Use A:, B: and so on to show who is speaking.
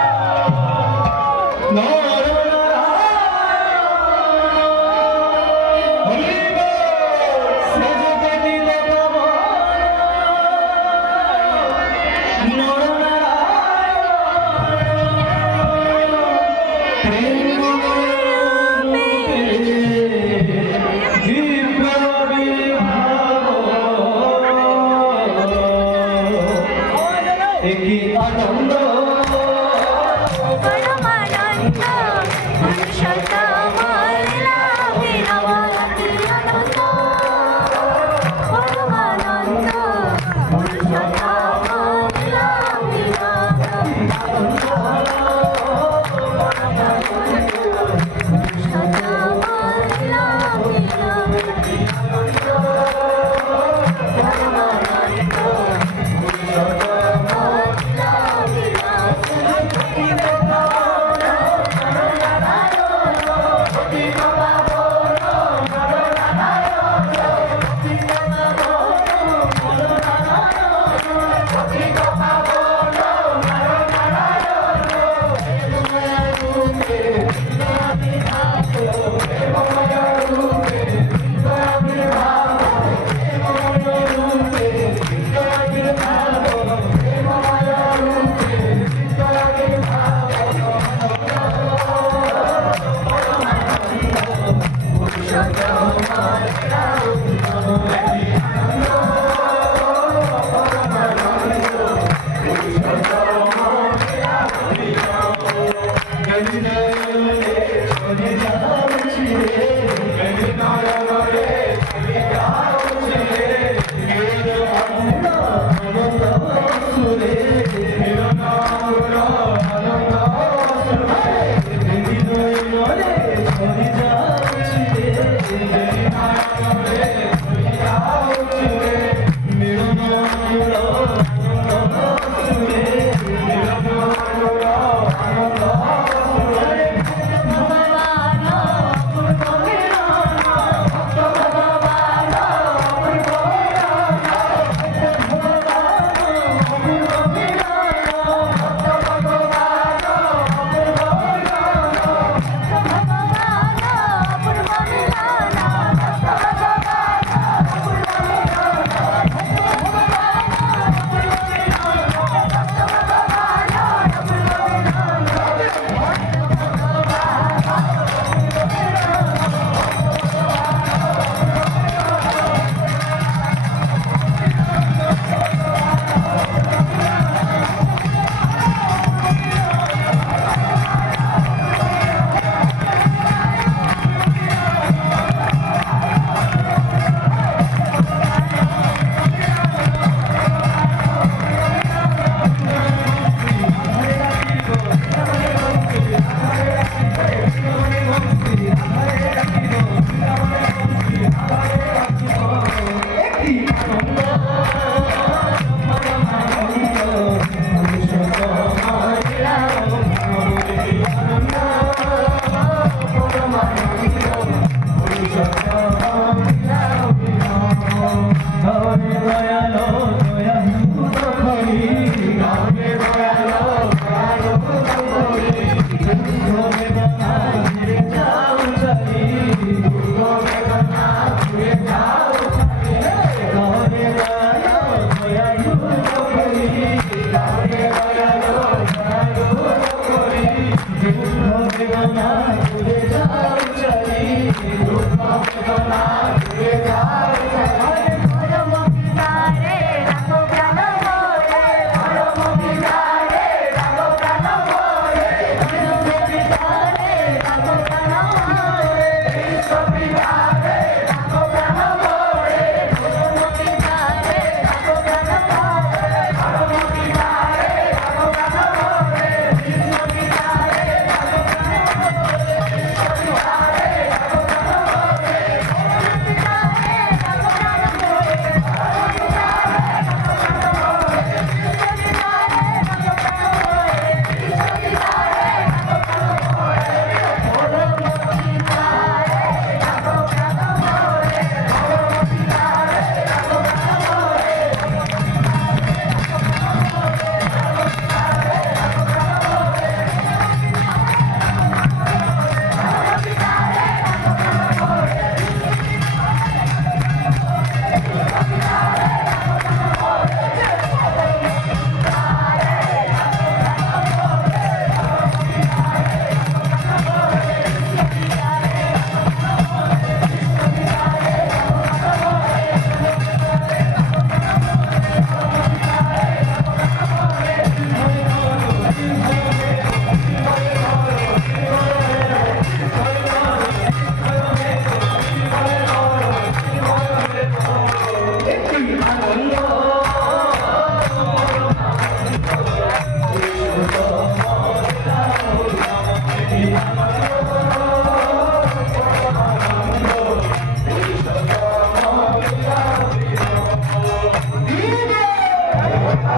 A: 啊